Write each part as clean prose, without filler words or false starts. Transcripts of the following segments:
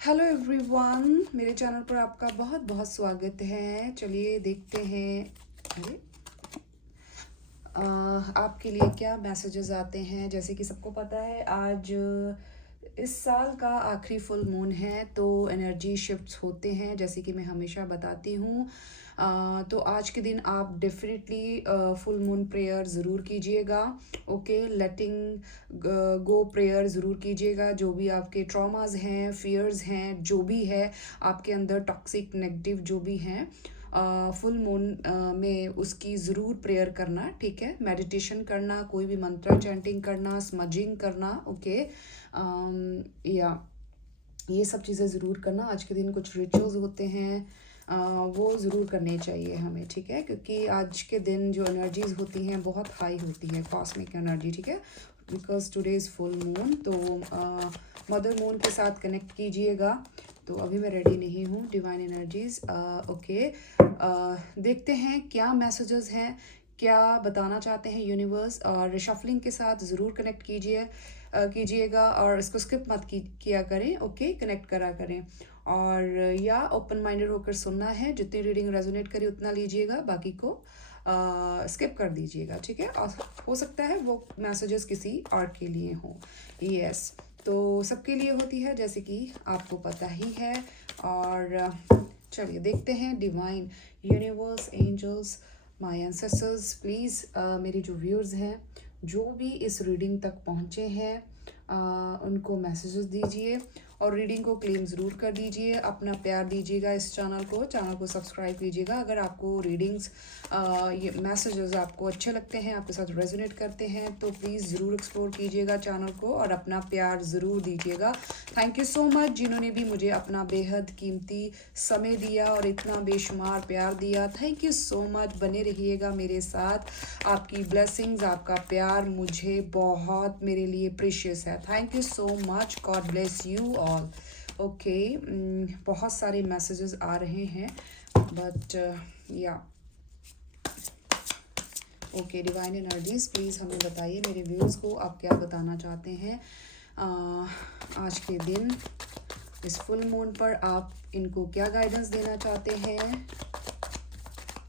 Hello everyone, मेरे channel पर आपका बहुत बहुत स्वागत है। चलिए देखते हैं। अरे आपके लिए क्या मैसेजेस आते हैं। जैसे कि सबको पता है आज इस साल का आखिरी फुल मून है, तो एनर्जी शिफ्ट्स होते हैं जैसे कि मैं हमेशा बताती हूँ। तो आज के दिन आप डेफिनेटली फुल मून प्रेयर ज़रूर कीजिएगा। ओके, लेटिंग गो प्रेयर ज़रूर कीजिएगा। जो भी आपके ट्रॉमास हैं, फियर्स हैं, जो भी है आपके अंदर टॉक्सिक नेगेटिव जो भी हैं, फुल मून में उसकी ज़रूर प्रेयर करना। ठीक है, मेडिटेशन करना, कोई भी मंत्र चैंटिंग करना, स्मजिंग करना। ओके, या ये सब चीज़ें ज़रूर करना। आज के दिन कुछ रिचुअल्स होते हैं, वो ज़रूर करने चाहिए हमें। ठीक है, क्योंकि आज के दिन जो एनर्जीज होती हैं बहुत हाई होती है, कॉस्मिक एनर्जी। ठीक है, because today is full moon, तो मदर मून के साथ कनेक्ट कीजिएगा। तो अभी मैं रेडी नहीं हूँ। डिवाइन एनर्जीज, ओके, देखते हैं क्या मैसेजेस हैं, क्या बताना चाहते हैं यूनिवर्स। और शफलिंग के साथ ज़रूर कनेक्ट कीजिएगा और इसको स्किप मत किया करें। ओके, कनेक्ट करा करें। और या ओपन माइंडेड होकर सुनना है, जितनी रीडिंग रेजोनेट करे उतना लीजिएगा, बाकी को स्किप कर दीजिएगा। ठीक है, और हो सकता है वो मैसेजेस किसी और के लिए हों। यस, तो सबके लिए होती है जैसे कि आपको पता ही है। और चलिए देखते हैं। Divine universe, angels, my ancestors, please मेरे जो व्यूअर्स हैं, जो भी इस रीडिंग तक पहुँचे हैं, उनको मैसेजेस दीजिए और रीडिंग को क्लेम ज़रूर कर दीजिए। अपना प्यार दीजिएगा इस चैनल को सब्सक्राइब कीजिएगा। अगर आपको रीडिंग्स, ये मैसेजेस आपको अच्छे लगते हैं, आपके साथ रेजोनेट करते हैं, तो प्लीज़ ज़रूर एक्सप्लोर कीजिएगा चैनल को और अपना प्यार ज़रूर दीजिएगा। थैंक यू सो मच जिन्होंने भी मुझे अपना बेहद कीमती समय दिया और इतना बेशुमार प्यार दिया। थैंक यू सो मच, बने रहिएगा मेरे साथ। आपकी ब्लेसिंग्स, आपका प्यार मुझे बहुत, मेरे लिए प्रीशियस है। Thank you so much, God bless you all. Okay, बहुत सारे मैसेजेस आ रहे हैं, बट या ओके। डिवाइन एनर्जीज, प्लीज़ हमें बताइए, मेरे व्यूज़ को आप क्या बताना चाहते हैं आज के दिन इस फुल मून पर। आप इनको क्या गाइडेंस देना चाहते हैं,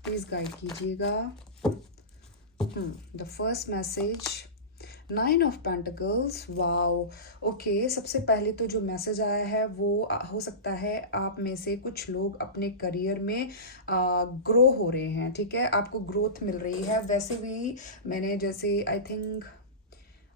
प्लीज़ गाइड कीजिएगा। The first message, 9 of pentacles. Wow, okay, सबसे पहले तो जो मैसेज आया है वो हो सकता है आप में से कुछ लोग अपने करियर में ग्रो हो रहे हैं। ठीक है, आपको ग्रोथ मिल रही है। वैसे भी मैंने जैसे आई थिंक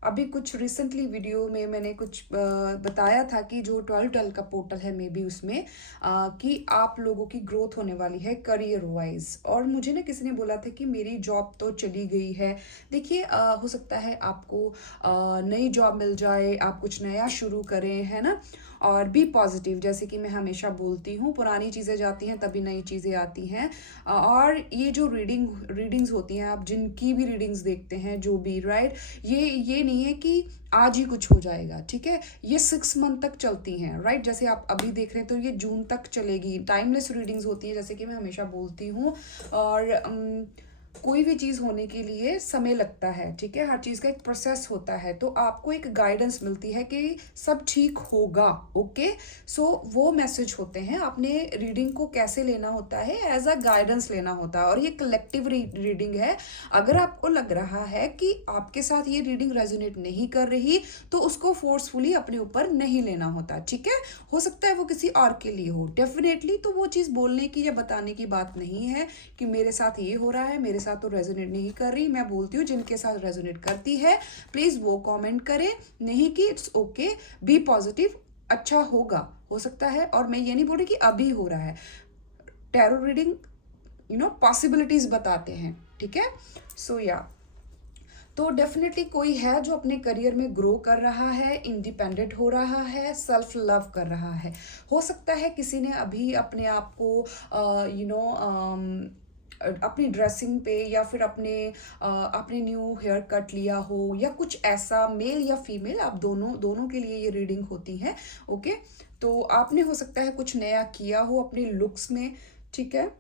अभी कुछ रिसेंटली वीडियो में मैंने कुछ बताया था कि जो 12 का पोर्टल है, मे बी उसमें कि आप लोगों की ग्रोथ होने वाली है करियर वाइज। और मुझे ना किसी ने बोला था कि मेरी जॉब तो चली गई है। देखिए, हो सकता है आपको नई जॉब मिल जाए, आप कुछ नया शुरू करें, है ना। और बी पॉजिटिव, जैसे कि मैं हमेशा बोलती हूँ, पुरानी चीज़ें जाती हैं तभी नई चीज़ें आती हैं। और ये जो रीडिंग्स होती हैं, आप जिनकी भी रीडिंग्स देखते हैं, जो भी, राइट, ये नहीं है कि आज ही कुछ हो जाएगा। ठीक है, ये 6 मंथ तक चलती हैं, राइट। जैसे आप अभी देख रहे हैं तो ये जून तक चलेगी। टाइमलेस रीडिंग्स होती हैं जैसे कि मैं हमेशा बोलती हूँ। और कोई भी चीज़ होने के लिए समय लगता है। ठीक है, हर चीज़ का एक प्रोसेस होता है, तो आपको एक गाइडेंस मिलती है कि सब ठीक होगा। ओके, सो वो मैसेज होते हैं। आपने रीडिंग को कैसे लेना होता है, एज अ गाइडेंस लेना होता है। और ये कलेक्टिव रीडिंग है। अगर आपको लग रहा है कि आपके साथ ये रीडिंग रेजोनेट नहीं कर रही, तो उसको फोर्सफुली अपने ऊपर नहीं लेना होता। ठीक है, हो सकता है वो किसी और के लिए हो, डेफिनेटली। तो वो चीज़ बोलने की या बताने की बात नहीं है कि मेरे साथ ये हो रहा है, मेरे साथ तो रेजोनेट नहीं कर रही। मैं बोलती हूँ जिनके साथ रेजोनेट करती है, प्लीज़ वो कमेंट करें, नहीं कि इट्स ओके, बी पॉजिटिव, अच्छा होगा, हो सकता है। और मैं ये नहीं बोल रही कि अभी हो रहा है। टैरो रीडिंग पॉसिबिलिटीज बताते हैं। ठीक है, सो या तो डेफिनेटली कोई है जो अपने करियर में ग्रो कर रहा है, इंडिपेंडेंट हो रहा है, सेल्फ लव कर रहा है। हो सकता है किसी ने अभी अपने आप को अपनी ड्रेसिंग पे या फिर अपने न्यू हेयर कट लिया हो, या कुछ ऐसा, मेल या फीमेल, आप दोनों दोनों के लिए ये रीडिंग होती है। ओके, तो आपने हो सकता है कुछ नया किया हो अपने लुक्स में। ठीक है,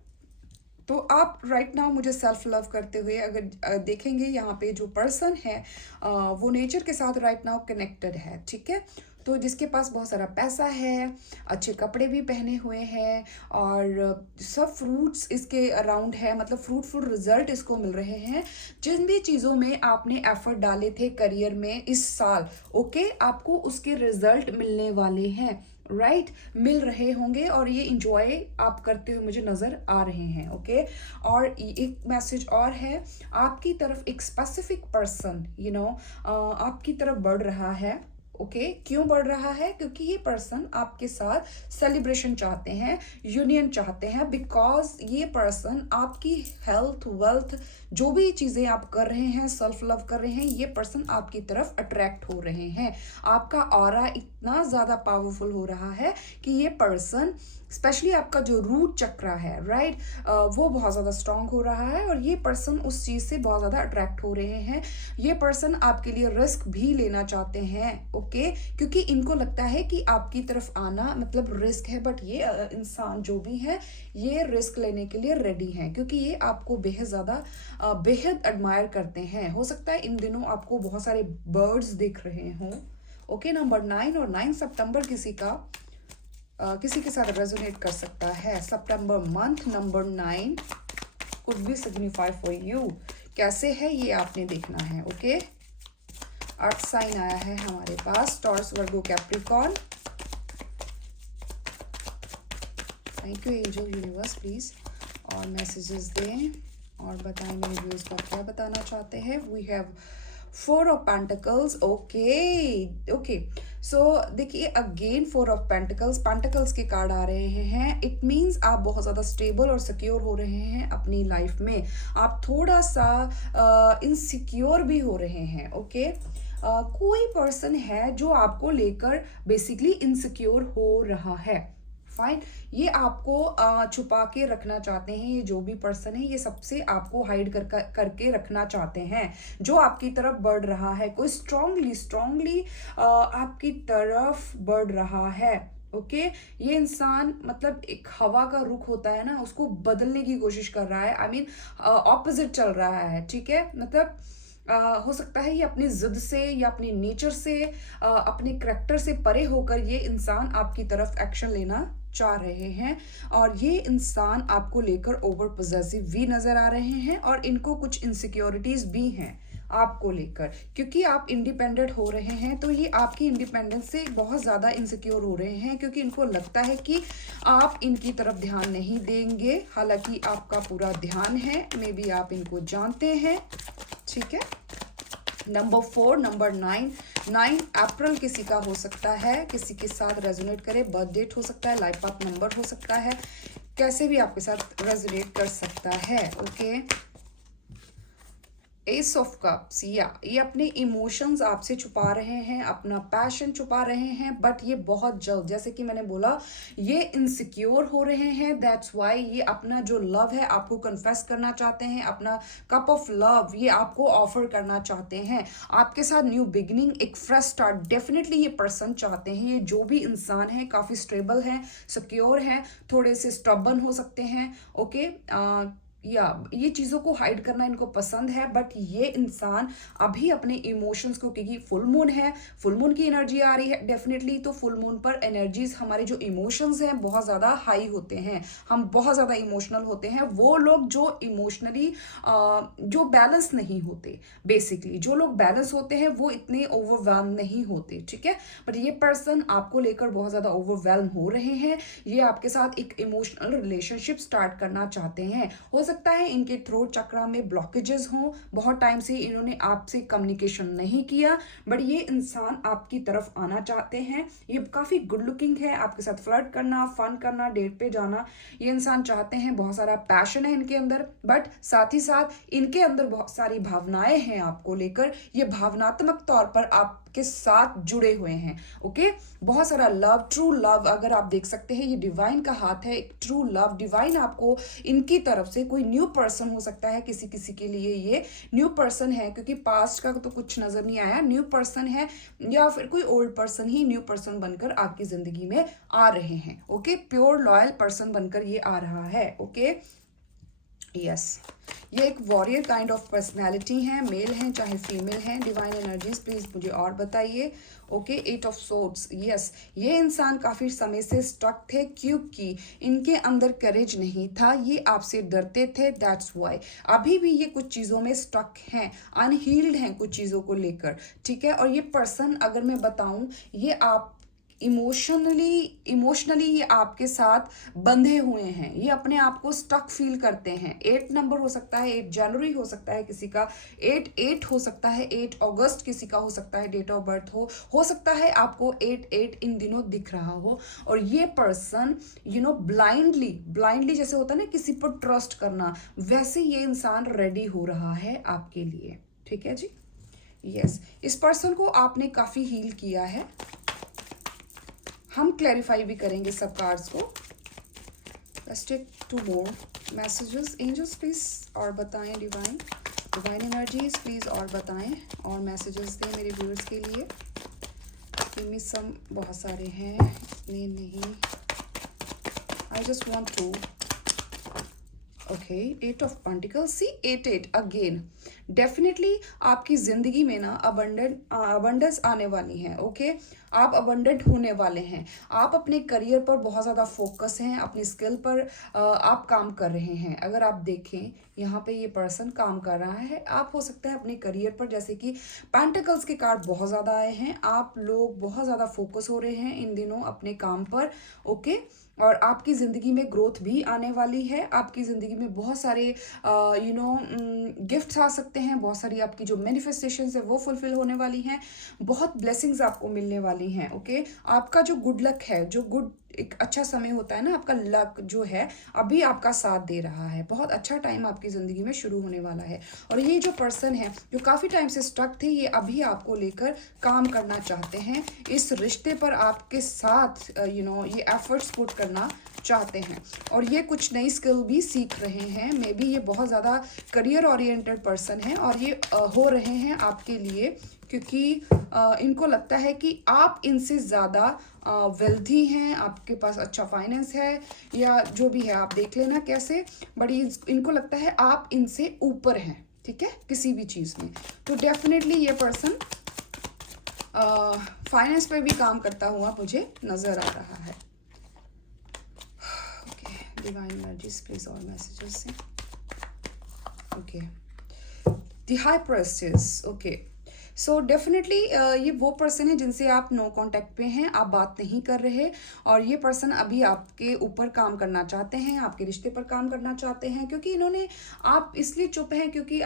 तो आप राइट नाउ मुझे सेल्फ लव करते हुए अगर देखेंगे, यहाँ पे जो पर्सन है वो नेचर के साथ राइट नाउ कनेक्टेड है। ठीक है, तो जिसके पास बहुत सारा पैसा है, अच्छे कपड़े भी पहने हुए हैं और सब फ्रूट्स इसके अराउंड है, मतलब फ्रूटफुल रिजल्ट इसको मिल रहे हैं। जिन भी चीज़ों में आपने एफर्ट डाले थे करियर में इस साल, ओके, आपको उसके रिजल्ट मिलने वाले हैं, राइट, मिल रहे होंगे और ये इंजॉय आप करते हुए मुझे नज़र आ रहे हैं, ओके। और एक मैसेज और है, आपकी तरफ एक स्पेसिफिक पर्सन आपकी तरफ बढ़ रहा है, ओके। क्यों बढ़ रहा है? क्योंकि ये पर्सन आपके साथ सेलिब्रेशन चाहते हैं, यूनियन चाहते हैं, बिकॉज ये पर्सन आपकी हेल्थ, वेल्थ, जो भी चीज़ें आप कर रहे हैं, सेल्फ लव कर रहे हैं, ये पर्सन आपकी तरफ अट्रैक्ट हो रहे हैं। आपका ऑरा इतना ज़्यादा पावरफुल हो रहा है कि ये पर्सन, स्पेशली आपका जो रूट चक्रा है, राइट, वो बहुत ज़्यादा स्ट्रांग हो रहा है और ये पर्सन उस चीज़ से बहुत ज़्यादा अट्रैक्ट हो रहे हैं। ये पर्सन आपके लिए रिस्क भी लेना चाहते हैं, ओके, क्योंकि इनको लगता है कि आपकी तरफ आना मतलब रिस्क है, बट ये इंसान जो भी है ये रिस्क लेने के लिए रेडी हैं, क्योंकि ये आपको बेहद एडमायर करते हैं। हो सकता है इन दिनों आपको बहुत सारे बर्ड्स दिख रहे हों, ओके। नंबर 9 और 9 सितंबर किसी के साथ रेजोनेट कर सकता है। सितंबर month number 9 could be signify for you. कैसे है ये आपने देखना है, ओके। अर्थ साइन आया है हमारे पास, Taurus, Virgo, Capricorn. Thank you angel universe, please और मैसेजेस दें और बताएं मेरे व्यूअर्स को क्या बताना चाहते हैं। We have 4 of pentacles, okay. So देखिए अगेन 4 ऑफ पेंटिकल्स के कार्ड आ रहे हैं। इट मीन्स आप बहुत ज़्यादा स्टेबल और सिक्योर हो रहे हैं अपनी लाइफ में। आप थोड़ा सा इनसिक्योर भी हो रहे हैं, ओके। कोई पर्सन है जो आपको लेकर बेसिकली इनसिक्योर हो रहा है, फाइन। ये आपको छुपा के रखना चाहते हैं। ये जो भी पर्सन है ये सबसे आपको हाइड करके रखना चाहते हैं। जो आपकी तरफ बढ़ रहा है, कोई स्ट्रांगली आपकी तरफ बढ़ रहा है, ओके। ये इंसान मतलब एक हवा का रुख होता है ना, उसको बदलने की कोशिश कर रहा है। आई मीन ऑपोजिट चल रहा है, ठीक है। मतलब हो सकता है ये अपनी जिद से या अपनी नेचर से अपने करैक्टर से परे होकर ये इंसान आपकी तरफ एक्शन लेना चाह रहे हैं और ये इंसान आपको लेकर ओवर पॉसेसिव भी नजर आ रहे हैं और इनको कुछ इनसिक्योरिटीज भी हैं आपको लेकर, क्योंकि आप इंडिपेंडेंट हो रहे हैं। तो ये आपकी इंडिपेंडेंस से बहुत ज़्यादा इनसिक्योर हो रहे हैं क्योंकि इनको लगता है कि आप इनकी तरफ ध्यान नहीं देंगे, हालांकि आपका पूरा ध्यान है। मे बी आप इनको जानते हैं, ठीक है। नंबर 4, नंबर 9 अप्रैल किसी का हो सकता है, किसी के साथ रेजोनेट करे। बर्थ डेट हो सकता है, लाइफ पाथ नंबर हो सकता है, कैसे भी आपके साथ रेजोनेट कर सकता है, ओके। एस ऑफ कप्स, या ये अपने इमोशंस आपसे छुपा रहे हैं, अपना पैशन छुपा रहे हैं, बट ये बहुत जल्द, जैसे कि मैंने बोला, ये इनसिक्योर हो रहे हैं। दैट्स वाई ये अपना जो लव है आपको कन्फेस करना चाहते हैं, अपना कप ऑफ लव ये आपको ऑफर करना चाहते हैं। आपके साथ न्यू बिगिनिंग, एक फ्रेश स्टार्ट डेफिनेटली ये पर्सन चाहते हैं। ये जो भी इंसान है काफ़ी स्टेबल है, सिक्योर है, थोड़े से स्टबर्न हो सकते हैं, ओके। या ये चीज़ों को हाइड करना इनको पसंद है, बट ये इंसान अभी अपने इमोशंस को, क्योंकि फुल मून है, फुल मून की एनर्जी आ रही है डेफिनेटली, तो फुल मून पर एनर्जीज, हमारे जो इमोशंस हैं बहुत ज़्यादा हाई होते हैं, हम बहुत ज़्यादा इमोशनल होते हैं। वो लोग जो इमोशनली जो बैलेंस नहीं होते, बेसिकली जो लोग बैलेंस होते हैं वो इतने ओवरवेल्म नहीं होते, ठीक है। बट ये पर्सन आपको लेकर बहुत ज़्यादा ओवरवेल्म हो रहे हैं। ये आपके साथ एक इमोशनल रिलेशनशिप स्टार्ट करना चाहते हैं। हो सकता है इनके थ्रोट चक्रा में ब्लॉकेजेस हों, बहुत टाइम से इन्होंने आपसे कम्युनिकेशन नहीं किया, बट ये इंसान आपकी तरफ आना चाहते हैं। ये काफ़ी गुड लुकिंग है, आपके साथ फ्लर्ट करना, फन करना, डेट पे जाना ये इंसान चाहते हैं। बहुत सारा पैशन है इनके अंदर, बट साथ ही साथ इनके अंदर बहुत सारी भावनाएं हैं आपको लेकर। ये भावनात्मक तौर पर आपके साथ जुड़े हुए हैं, ओके। बहुत सारा लव, ट्रू लव, अगर आप देख सकते हैं ये डिवाइन का हाथ है, एक ट्रू लव, डिवाइन आपको इनकी तरफ से, कोई न्यू पर्सन हो सकता है, किसी के लिए ये न्यू पर्सन है, क्योंकि पास्ट का तो कुछ नजर नहीं आया, न्यू पर्सन है, या फिर कोई ओल्ड पर्सन ही न्यू पर्सन बनकर आपकी जिंदगी में आ रहे हैं, ओके। प्योर लॉयल पर्सन बनकर ये आ रहा है, ओके। यस, ये एक वॉरियर काइंड ऑफ पर्सनैलिटी है, मेल हैं चाहे फीमेल हैं। डिवाइन एनर्जीज प्लीज मुझे और बताइए। ओके, 8 ऑफ सोर्ड्स, यस, ये इंसान काफ़ी समय से स्टक थे क्योंकि इनके अंदर करेज नहीं था, ये आपसे डरते थे, दैट्स वाई। अभी भी ये कुछ चीज़ों में स्टक हैं, अनहील्ड हैं कुछ चीज़ों को लेकर, ठीक है। और ये पर्सन, अगर मैं बताऊं, ये आप इमोशनली ये आपके साथ बंधे हुए हैं, ये अपने आप को स्टक फील करते हैं। 8 नंबर हो सकता है, 8 जनवरी हो सकता है किसी का, 8 हो सकता है, 8 अगस्त किसी का हो सकता है, डेट ऑफ बर्थ हो सकता है आपको 8 इन दिनों दिख रहा हो। और ये पर्सन ब्लाइंडली जैसे होता है ना किसी पर ट्रस्ट करना, वैसे ये इंसान रेडी हो रहा है आपके लिए, ठीक है जी। यस, इस पर्सन को आपने काफ़ी हील किया है, हम क्लैरिफाई भी करेंगे सब कार्ड्स को। Let's take 2 more messages. Angels please और बताएं, डिवाइन एनर्जीज प्लीज और बताएं और मैसेजेस दें मेरे व्यूअर्स के लिए। गिव मी सम, बहुत सारे हैं, इतने नहीं, I just want to. Okay, 8 of pentacles, see 8 again. Definitely आपकी ज़िंदगी में ना अबंडेंस आने वाली है। ओके, आप अबंडेंट होने वाले हैं। आप अपने करियर पर बहुत ज़्यादा फोकस हैं, अपनी स्किल पर आप काम कर रहे हैं। अगर आप देखें यहाँ पे ये पर्सन काम कर रहा है, आप हो सकता है अपने करियर पर, जैसे कि पेंटिकल्स के कार्ड बहुत ज़्यादा आए हैं, आप लोग बहुत ज़्यादा फोकस हो रहे हैं इन दिनों अपने काम पर। ओके, और आपकी ज़िंदगी में ग्रोथ भी आने वाली है, आपकी ज़िंदगी में बहुत सारे गिफ्ट्स आ सकते हैं, बहुत सारी आपकी जो मैनिफेस्टेशंस है वो फुलफिल होने वाली हैं, बहुत ब्लेसिंग्स आपको मिलने वाली हैं। ओके, आपका जो गुड लक है, जो गुड एक अच्छा समय होता है ना, आपका लक जो है अभी आपका साथ दे रहा है, बहुत अच्छा टाइम आपकी ज़िंदगी में शुरू होने वाला है। और ये जो पर्सन है जो काफ़ी टाइम से स्टक थे, ये अभी आपको लेकर काम करना चाहते हैं, इस रिश्ते पर आपके साथ ये एफर्ट्स पुट करना चाहते हैं, और ये कुछ नई स्किल भी सीख रहे हैं। मे बी ये बहुत ज़्यादा करियर ओरिएंटेड पर्सन है, और ये हो रहे हैं आपके लिए क्योंकि इनको लगता है कि आप इनसे ज़्यादा वेल्थी हैं, आपके पास अच्छा फाइनेंस है, या जो भी है आप देख लेना कैसे, बट इनको लगता है आप इनसे ऊपर हैं, ठीक है, किसी भी चीज़ में। तो डेफिनेटली ये पर्सन फाइनेंस पर भी काम करता हुआ मुझे नज़र आ रहा है। ओके, डिवाइन एनर्जीज प्लीज और मैसेजेस से। Okay, the high prestige. Okay, so definitely ये वो पर्सन है जिनसे आप नो कांटेक्ट पे हैं, आप बात नहीं कर रहे, और ये पर्सन अभी आपके ऊपर काम करना चाहते हैं, आपके रिश्ते पर काम करना चाहते हैं, क्योंकि इन्होंने, आप इसलिए चुप हैं क्योंकि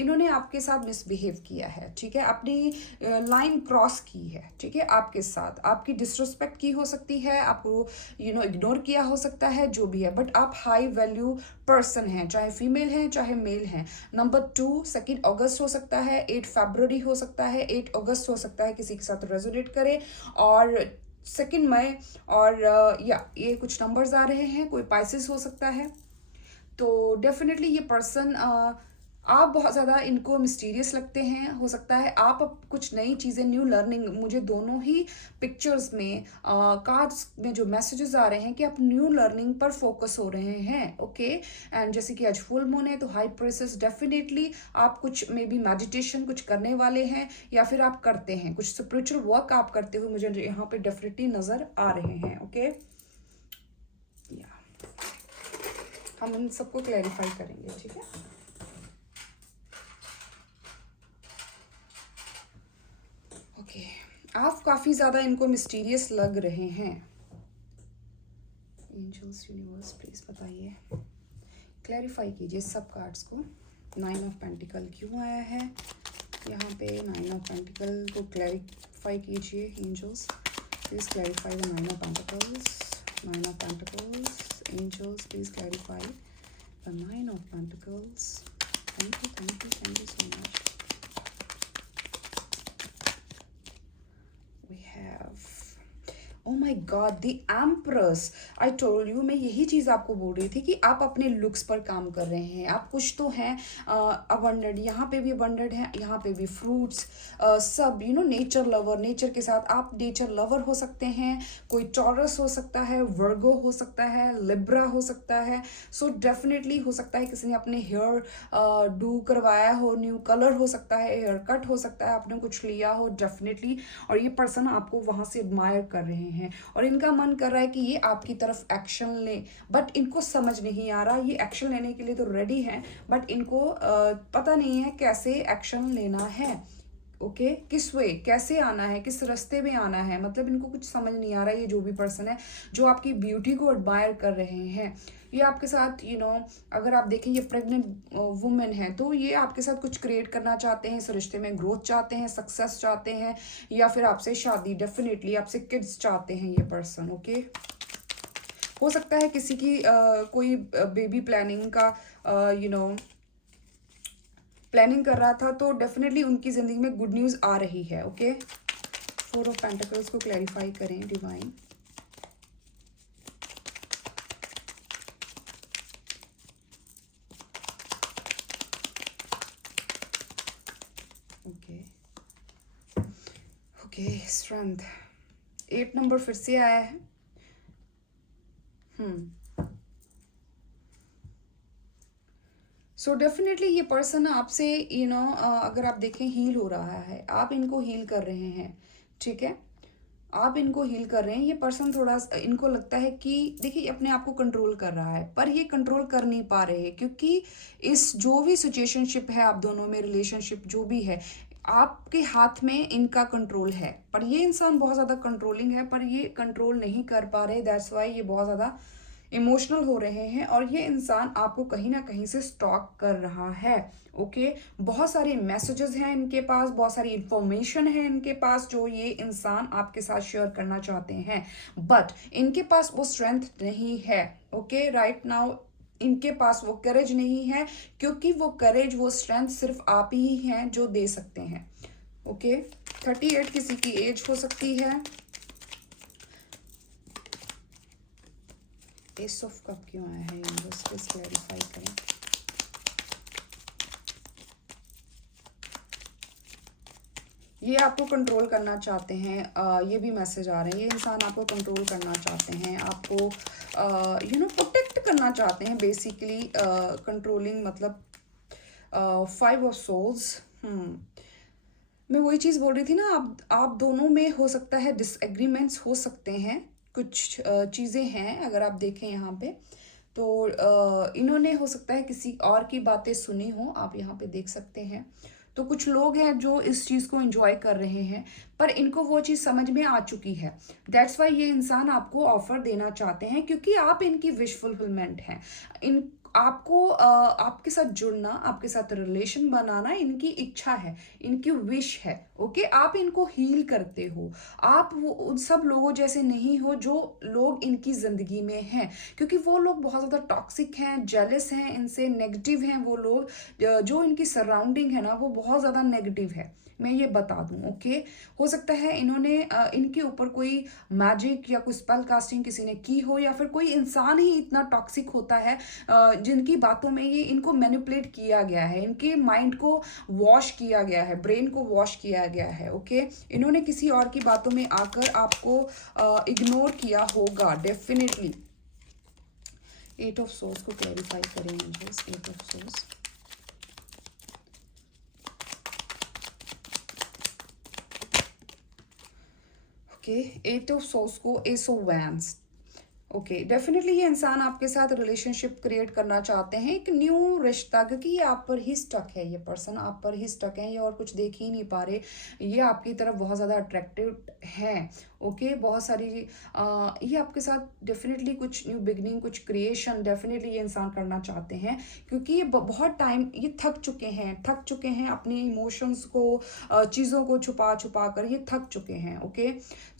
इन्होंने आपके साथ मिसबिहेव किया है, ठीक है, अपनी लाइन क्रॉस की है, ठीक है, आपके साथ आपकी डिसरिस्पेक्ट की हो सकती है, आपको इग्नोर किया हो सकता है, जो भी है, बट आप हाई वैल्यू पर्सन हैं, चाहे फीमेल हैं चाहे मेल हैं। नंबर 2 2 अगस्त हो सकता है, 8 फरवरी हो सकता है, 8 अगस्त हो सकता है, किसी के साथ रेजोनेट करे, और 2 मई, और या ये कुछ नंबर्स आ रहे हैं, कोई पाइसेस हो सकता है। तो डेफिनेटली ये पर्सन, आप बहुत ज़्यादा इनको मिस्टीरियस लगते हैं, हो सकता है आप अब कुछ नई चीज़ें, न्यू लर्निंग, मुझे दोनों ही पिक्चर्स में, कार्ड्स में जो मैसेजेस आ रहे हैं कि आप न्यू लर्निंग पर फोकस हो रहे हैं। ओके, एंड जैसे कि आज फुल मून है, तो हाई प्रेसेस, डेफिनेटली आप कुछ मे बी मेडिटेशन कुछ करने वाले हैं, या फिर आप करते हैं कुछ स्पिरिचुअल वर्क आप करते हुए मुझे यहाँ पे डेफिनेटली नज़र आ रहे हैं। ओके, हम इन सबको क्लैरिफाई करेंगे, ठीक है। ओके, आप काफ़ी ज़्यादा इनको मिस्टीरियस लग रहे हैं। एंजल्स, यूनिवर्स प्लीज़ बताइए, क्लैरिफाई कीजिए सब कार्ड्स को। 9 ऑफ पेंटिकल क्यों आया है यहाँ पे? 9 ऑफ पेंटिकल को क्लैरिफाई कीजिए angels please, clarify the 9 of pentacles. 9 of pentacles, angels please clarify the 9 of pentacles. Thank you so much. Oh my god, the empress. I told you, मैं यही चीज़ आपको बोल रही थी कि आप अपने लुक्स पर काम कर रहे हैं। आप कुछ तो हैं अबंडेंट, यहाँ पे भी अबंडेंट है, यहाँ पे भी फ्रूट्स, सब नेचर लवर, नेचर के साथ आप नेचर लवर हो सकते हैं। कोई टॉरस हो सकता है, वर्गो हो सकता है, लिब्रा हो सकता है। सो डेफिनेटली हो सकता है किसी ने अपने हेयर डू करवाया हो, न्यू कलर हो सकता है, हेयर कट हो सकता है, आपने कुछ लिया हो डेफिनेटली। और ये पर्सन आपको वहाँ से एडमायर कर रहे हैं और इनका मन कर रहा है कि ये आपकी तरफ एक्शन लें, बट इनको समझ नहीं आ रहा। ये एक्शन लेने के लिए तो रेडी हैं, बट इनको पता नहीं है कैसे एक्शन लेना है। ओके किस वे, कैसे आना है, किस रास्ते में आना है, मतलब इनको कुछ समझ नहीं आ रहा है। ये जो भी पर्सन है जो आपकी ब्यूटी को एडमायर कर रहे हैं, ये आपके साथ अगर आप देखें ये प्रेग्नेंट वुमेन है, तो ये आपके साथ कुछ क्रिएट करना चाहते हैं, इस रिश्ते में ग्रोथ चाहते हैं, सक्सेस चाहते हैं, या फिर आपसे शादी, डेफिनेटली आपसे किड्स चाहते हैं ये पर्सन। ओके हो सकता है किसी की कोई बेबी प्लानिंग का प्लानिंग कर रहा था, तो डेफिनेटली उनकी ज़िंदगी में गुड न्यूज़ आ रही है। ओके 4 ऑफ पेंटिकल्स को क्लैरिफाई करें divine. Okay okay strength, 8 number फिर से आया है। सो डेफिनेटली ये पर्सन आपसे अगर आप देखें हील हो रहा है, आप इनको हील कर रहे हैं, ठीक है, आप इनको हील कर रहे हैं। ये पर्सन थोड़ा इनको लगता है कि देखिए अपने आप को कंट्रोल कर रहा है, पर ये कंट्रोल कर नहीं पा रहे हैं, क्योंकि इस जो भी सिचुएशनशिप है आप दोनों में, रिलेशनशिप जो भी है, आपके हाथ में इनका कंट्रोल है, पर ये इंसान बहुत ज़्यादा कंट्रोलिंग है, पर ये कंट्रोल नहीं कर पा रहे। दैट्स वाई ये बहुत ज़्यादा इमोशनल हो रहे हैं और ये इंसान आपको कहीं ना कहीं से स्टॉक कर रहा है। ओके बहुत सारे मैसेजेस हैं इनके पास, बहुत सारी इंफॉर्मेशन है इनके पास जो ये इंसान आपके साथ शेयर करना चाहते हैं, बट इनके पास वो स्ट्रेंथ नहीं है। ओके राइट नाउ इनके पास वो करेज नहीं है, क्योंकि वो करेज, वो स्ट्रेंथ सिर्फ आप ही हैं जो दे सकते हैं। ओके 38 किसी की एज हो सकती है। एस ऑफ कप क्यों आया है यूनिवर्स, प्लीज क्लैरिफाई करें। ये आपको कंट्रोल करना चाहते हैं, ये भी मैसेज आ रहे हैं। ये इंसान आपको कंट्रोल करना चाहते हैं, आपको प्रोटेक्ट करना चाहते हैं बेसिकली। कंट्रोलिंग मतलब 5 ऑफ सोल्स। मैं वही चीज़ बोल रही थी ना, आप दोनों में हो सकता है डिसएग्रीमेंट्स हो सकते हैं, कुछ चीज़ें हैं अगर आप देखें यहाँ पे, तो इन्होंने हो सकता है किसी और की बातें सुनी हो, आप यहाँ पे देख सकते हैं। तो कुछ लोग हैं जो इस चीज़ को एंजॉय कर रहे हैं, पर इनको वो चीज़ समझ में आ चुकी है। दैट्स वाई ये इंसान आपको ऑफर देना चाहते हैं, क्योंकि आप इनकी विश फुलफिलमेंट हैं। इन आपको आपके साथ जुड़ना, आपके साथ रिलेशन बनाना इनकी इच्छा है, इनकी विश है। ओके आप इनको हील करते हो, आप वो उन सब लोगों जैसे नहीं हो जो लोग इनकी ज़िंदगी में हैं, क्योंकि वो लोग बहुत ज़्यादा टॉक्सिक हैं, जेलस हैं, इनसे नेगेटिव हैं। वो लोग जो इनकी सराउंडिंग है ना, वो बहुत ज़्यादा नेगेटिव है, मैं ये बता दूं। ओके हो सकता है इन्होंने इनके ऊपर कोई मैजिक या कोई स्पेल कास्टिंग किसी ने की हो, या फिर कोई इंसान ही इतना टॉक्सिक होता है जिनकी बातों में ये इनको मैनिपुलेट किया गया है, इनके माइंड को वॉश किया गया है, ब्रेन को वॉश किया गया है। ओके इन्होंने किसी और की बातों में आकर आपको इग्नोर किया होगा डेफिनेटली। 8 ऑफ सोर्स को क्लैरिफाई करें मुझे, 8 of swords. Okay 8 of swords को ace of wands. Okay definitely ये इंसान आपके साथ रिलेशनशिप क्रिएट करना चाहते हैं, एक न्यू रिश्ता, क्योंकि ये आप पर ही स्टक है, ये पर्सन आप पर ही स्टक है, ये और कुछ देख ही नहीं पा रहे, ये आपकी तरफ बहुत ज़्यादा अट्रैक्टिव हैं। ओके बहुत सारी ये आपके साथ डेफिनेटली कुछ न्यू बिगनिंग, कुछ क्रिएशन डेफिनेटली ये इंसान करना चाहते हैं, क्योंकि ये बहुत टाइम ये थक चुके हैं अपनी इमोशंस को, चीज़ों को छुपा छुपा कर ये थक चुके हैं। ओके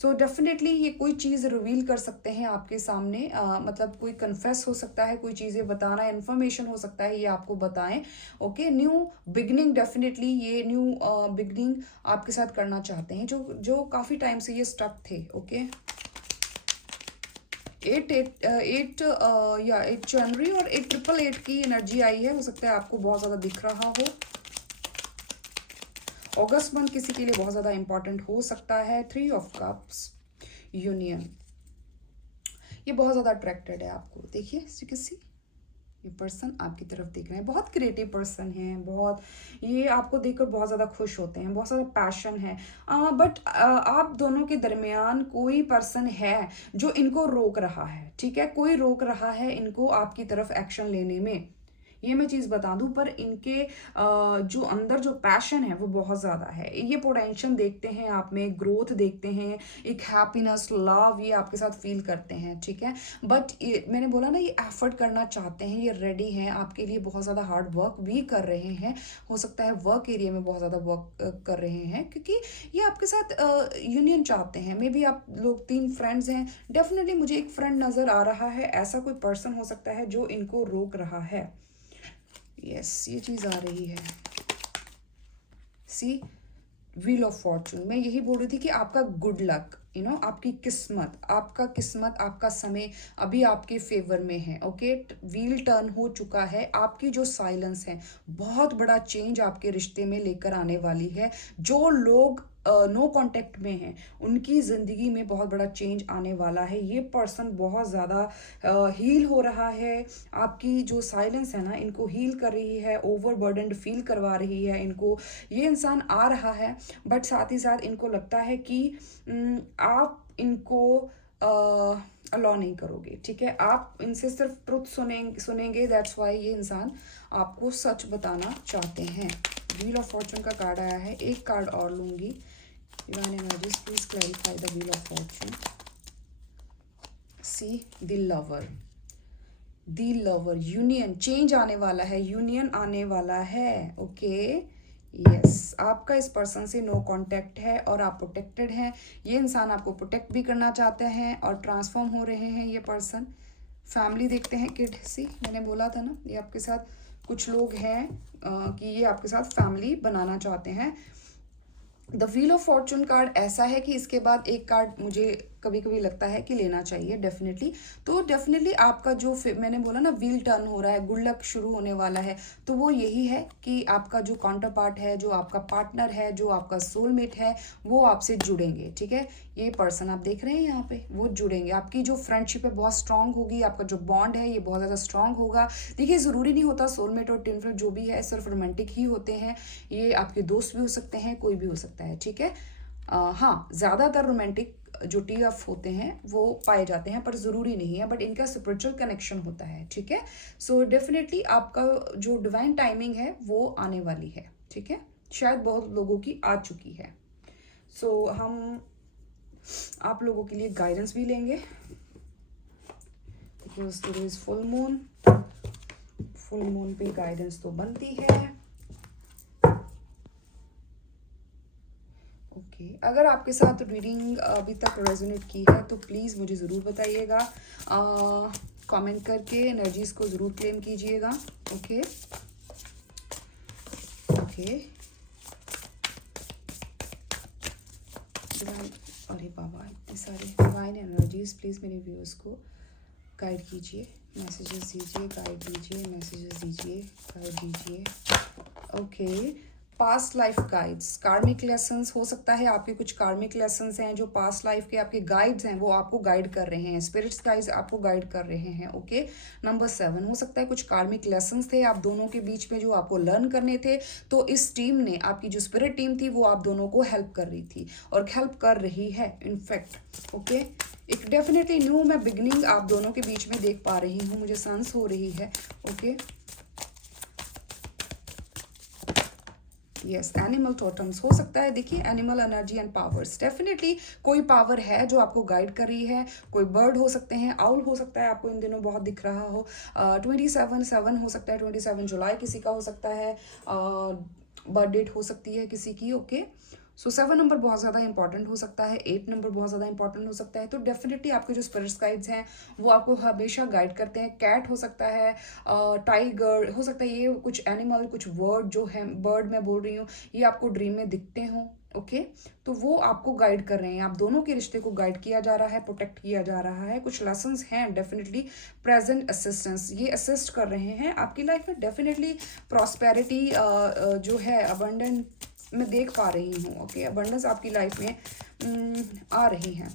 सो डेफिनेटली ये कोई चीज़ रिवील कर सकते हैं आपके सामने, मतलब कोई कन्फेस हो सकता है, कोई चीज़ें बताना, इन्फॉर्मेशन हो सकता है ये आपको बताएं। ओके न्यू बिगनिंग, डेफिनेटली ये न्यू बिगनिंग आपके साथ करना चाहते हैं, जो काफ़ी टाइम से ये स्टक थे। ओके एट एट एट या 8 जनवरी और 8888 की एनर्जी आई है, हो सकता है आपको बहुत ज़्यादा दिख रहा हो। अगस्त मंथ किसी के लिए बहुत ज़्यादा इंपॉर्टेंट हो सकता है। 3 ऑफ कप्स, यूनियन, ये बहुत ज़्यादा अट्रैक्टेड है आपको। देखिए किसी ये पर्सन आपकी तरफ देख रहे हैं, बहुत क्रिएटिव पर्सन हैं, बहुत, ये आपको देखकर बहुत ज़्यादा खुश होते हैं, बहुत ज़्यादा पैशन है। बट आप दोनों के दरमियान कोई पर्सन है जो इनको रोक रहा है, ठीक है, कोई रोक रहा है इनको आपकी तरफ एक्शन लेने में, ये मैं चीज़ बता दूं। पर इनके जो अंदर जो पैशन है वो बहुत ज़्यादा है, ये पोटेंशियल देखते हैं आप में, ग्रोथ देखते हैं, एक हैप्पीनेस, लव ये आपके साथ फील करते हैं, ठीक है। बट मैंने बोला ना, ये एफर्ट करना चाहते हैं, ये रेडी हैं आपके लिए, बहुत ज़्यादा हार्ड वर्क भी कर रहे हैं, हो सकता है वर्क एरिया में बहुत ज़्यादा वर्क कर रहे हैं, क्योंकि ये आपके साथ यूनियन चाहते हैं। मे बी आप लोग 3 फ्रेंड्स हैं, डेफिनेटली मुझे एक फ्रेंड नज़र आ रहा है, ऐसा कोई पर्सन हो सकता है जो इनको रोक रहा है। यस, ये चीज़ आ रही है। सी, व्हील ऑफ फॉर्चून, मैं यही बोल रही थी कि आपका गुड लक, आपकी किस्मत, आपका किस्मत, आपका समय अभी आपके फेवर में है। ओके, व्हील टर्न हो चुका है, आपकी जो साइलेंस है बहुत बड़ा चेंज आपके रिश्ते में लेकर आने वाली है। जो लोग नो कांटेक्ट में हैं उनकी ज़िंदगी में बहुत बड़ा चेंज आने वाला है। ये पर्सन बहुत ज़्यादा हील हो रहा है, आपकी जो साइलेंस है ना इनको हील कर रही है, ओवरबर्डन्ड फील करवा रही है इनको। ये इंसान आ रहा है, बट साथ ही साथ इनको लगता है कि आप इनको अलाउ नहीं करोगे, ठीक है, आप इनसे सिर्फ ट्रुथ सुनेंगे। दैट्स वाई ये इंसान आपको सच बताना चाहते हैं। व्हील ऑफ फॉर्चून का कार्ड आया है, एक कार्ड और लूंगी। Divine energies please clarify the wheel of fortune. See, the lover, the lover, union, change आने वाला है, यूनियन आने वाला है। ओके, यस, आपका इस पर्सन से नो कांटेक्ट है और आप प्रोटेक्टेड हैं। ये इंसान आपको प्रोटेक्ट भी करना चाहते हैं और ट्रांसफॉर्म हो रहे हैं ये पर्सन। फैमिली देखते हैं किड सी, मैंने बोला था ना ये आपके साथ कुछ लोग हैं कि ये आपके साथ फैमिली बनाना चाहते हैं। The wheel of Fortune card ऐसा है कि इसके बाद एक कार्ड मुझे कभी कभी लगता है कि लेना चाहिए डेफिनेटली। तो डेफिनेटली आपका जो मैंने बोला ना व्हील टर्न हो रहा है, गुड लक शुरू होने वाला है, तो वो यही है कि आपका जो काउंटर पार्ट है, जो आपका पार्टनर है, जो आपका सोलमेट है, वो आपसे जुड़ेंगे, ठीक है। ये पर्सन आप देख रहे हैं यहाँ पे, वो जुड़ेंगे, आपकी जो फ्रेंडशिप है बहुत स्ट्रांग होगी, आपका जो बॉन्ड है ये बहुत ज़्यादा स्ट्रांग होगा। देखिए ज़रूरी नहीं होता सोलमेट और ट्विन फ्लेम जो भी है सिर्फ रोमांटिक ही होते हैं, ये आपके दोस्त भी हो सकते हैं, कोई भी हो सकता है, ठीक है। हाँ, ज़्यादातर रोमांटिक जो टी एफ होते हैं वो पाए जाते हैं, पर ज़रूरी नहीं है, बट इनका स्पिरिचुअल कनेक्शन होता है, ठीक है। सो डेफिनेटली आपका जो डिवाइन टाइमिंग है वो आने वाली है, ठीक है, शायद बहुत लोगों की आ चुकी है। सो हम आप लोगों के लिए गाइडेंस भी लेंगे, because today is full moon, full moon पे गाइडेंस तो बनती है। ओके, अगर आपके साथ रीडिंग अभी तक रेजोनेट की है तो प्लीज़ मुझे ज़रूर बताइएगा, कमेंट करके एनर्जीज को ज़रूर क्लेम कीजिएगा। ओके ओके, अरे बाबा इतने सारे डिवाइन एनर्जीज, प्लीज़ मेरे व्यूअर्स को गाइड कीजिए, मैसेजेस दीजिए, गाइड दीजिए, मैसेजेस दीजिए, गाइड दीजिए। ओके, पास्ट लाइफ गाइड्स, कार्मिक लेसन्स, हो सकता है आपके कुछ कार्मिक लेसन्स हैं जो पास्ट लाइफ के आपके गाइड्स हैं वो आपको गाइड कर रहे हैं, स्पिरिट्स गाइड्स आपको गाइड कर रहे हैं। ओके, नंबर 7, हो सकता है कुछ कार्मिक लेसन्स थे आप दोनों के बीच में जो आपको लर्न करने थे, तो इस टीम ने, आपकी जो स्पिरिट टीम थी वो आप दोनों को हेल्प कर रही थी और हेल्प कर रही है इनफैक्ट। ओके, एक डेफिनेटली न्यू मैं बिगनिंग आप दोनों के बीच में देख पा रही हूँ, मुझे सेंस हो रही है। ओके, यस, एनिमल टोटम्स, हो सकता है, देखिए animal energy and powers, definitely कोई पावर है जो आपको गाइड कर रही है। कोई बर्ड हो सकते हैं, आउल हो सकता है, आपको इन दिनों बहुत दिख रहा हो। 27/7 हो सकता है, 27 जुलाई किसी का हो सकता है, बर्थ डेट हो सकती है किसी की। ओके, सो 7 नंबर बहुत ज़्यादा इंपॉर्टेंट हो सकता है, 8 नंबर बहुत ज़्यादा इंपॉर्टेंट हो सकता है। तो डेफिनेटली आपके जो स्पिरिट्स गाइड्स हैं वो आपको हमेशा गाइड करते हैं। कैट हो सकता है, टाइगर हो सकता है, ये कुछ एनिमल, कुछ वर्ड जो है, बर्ड मैं बोल रही हूँ, ये आपको ड्रीम में दिखते हों, ओके तो वो आपको गाइड कर रहे हैं, आप दोनों के रिश्ते को गाइड किया जा रहा है, प्रोटेक्ट किया जा रहा है। कुछ लेसन्स हैं डेफिनेटली, प्रेजेंट असिस्टेंस, ये असिस्ट कर रहे हैं आपकी लाइफ में। डेफिनेटली प्रॉस्पेरिटी जो है अबंडेंट मैं देख पा रही हूँ। ओके अबंडेंस आपकी लाइफ में आ रही है।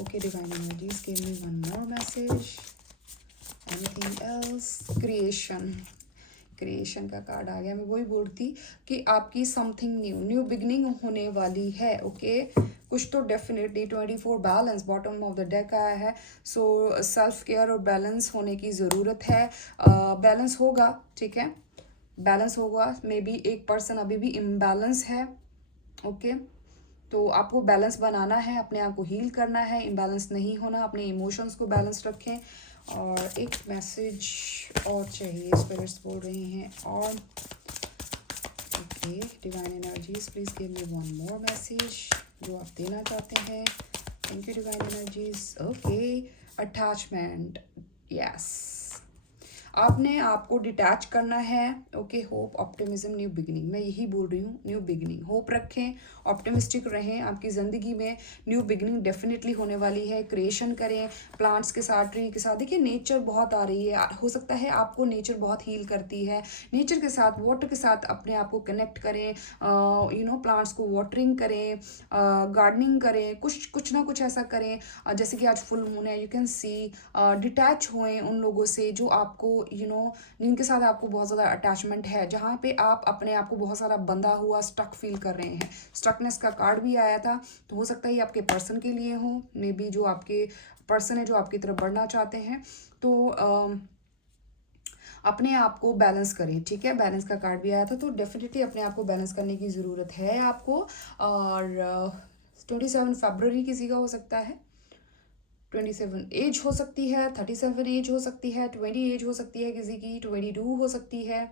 Okay divine energies give me one more message, anything else. Creation का कार्ड आ गया। मैं वही बोलती कि आपकी समथिंग न्यू बिगनिंग होने वाली है। ओके कुछ तो definitely 24 balance bottom of the deck आया है। सो सेल्फ केयर और बैलेंस होने की ज़रूरत है। बैलेंस होगा, ठीक है, बैलेंस होगा। मे बी एक पर्सन अभी भी इम्बैलेंस है। ओके तो आपको बैलेंस बनाना है, अपने आप को हील करना है, इम्बैलेंस नहीं होना, अपने इमोशंस को बैलेंस रखें। और एक मैसेज और चाहिए, स्पिरिट्स बोल रही हैं। और okay divine energies please give me one more message जो आप देना चाहते हैं। Thank you divine energies. Okay attachment, yes, आपने आपको डिटैच करना है। Okay hope optimism new beginning, मैं यही बोल रही हूँ, न्यू बिगिनिंग। होप रखें, ऑप्टिमिस्टिक रहें, आपकी ज़िंदगी में न्यू बिगिनिंग डेफिनेटली होने वाली है। क्रिएशन करें प्लांट्स के साथ, ट्री के साथ। देखिए नेचर बहुत आ रही है, हो सकता है आपको नेचर बहुत हील करती है। नेचर के साथ, वाटर के साथ अपने आप को कनेक्ट करें, प्लांट्स को वाटरिंग करें, गार्डनिंग करें, कुछ ना कुछ ऐसा करें। जैसे कि आज फुल मून है, यू कैन सी डिटैच हुए उन लोगों से जो आपको जिनके साथ आपको बहुत ज़्यादा अटैचमेंट है, जहाँ पे आप अपने आप को बहुत सारा बंधा हुआ स्टक फील कर रहे हैं। स्टकनेस का कार्ड भी आया था, तो हो सकता है ये आपके पर्सन के लिए हो, मे बी जो आपके पर्सन है जो आपकी तरफ बढ़ना चाहते हैं। तो अपने आप को बैलेंस करें, ठीक है। बैलेंस का कार्ड भी आया था, तो डेफिनेटली अपने आप को बैलेंस करने की ज़रूरत है आपको। और 27 फरवरी किसी का हो सकता है, 27 एज हो सकती है, 37 एज हो सकती है, 20 एज हो सकती है किसी की, 22 हो सकती है,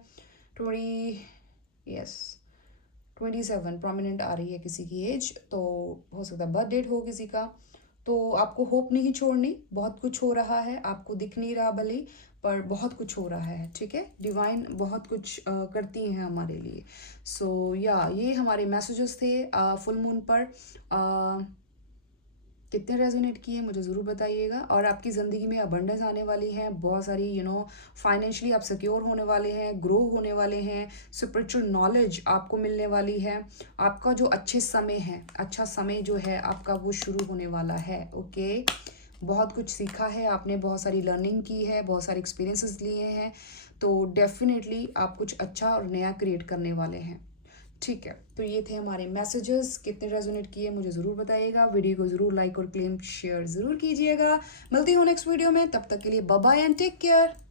27 प्रोमिनेंट आ रही है किसी की एज। तो हो सकता है बर्थ डेट हो किसी का। तो आपको होप नहीं छोड़नी, बहुत कुछ हो रहा है, आपको दिख नहीं रहा भले, पर बहुत कुछ हो रहा है, ठीक है। डिवाइन बहुत कुछ करती हैं हमारे लिए। सो ये हमारे मैसेजेस थे फुल मून पर। कितने रेजोनेट किए मुझे ज़रूर बताइएगा। और आपकी ज़िंदगी में अबंडेंस आने वाली है, बहुत सारी फाइनेंशियली आप सिक्योर होने वाले हैं, ग्रो होने वाले हैं, स्पिरिचुअल नॉलेज आपको मिलने वाली है। आपका जो अच्छे समय है, अच्छा समय जो है आपका वो शुरू होने वाला है। ओके बहुत कुछ सीखा है आपने, बहुत सारी लर्निंग की है, बहुत सारे एक्सपीरियंसेस लिए हैं, तो डेफिनेटली आप कुछ अच्छा और नया क्रिएट करने वाले हैं, ठीक है। तो ये थे हमारे मैसेजेस, कितने रेजोनेट किए मुझे ज़रूर बताइएगा। वीडियो को ज़रूर लाइक और क्लेम शेयर ज़रूर कीजिएगा। मिलती हूँ नेक्स्ट वीडियो में, तब तक के लिए bye bye and take care.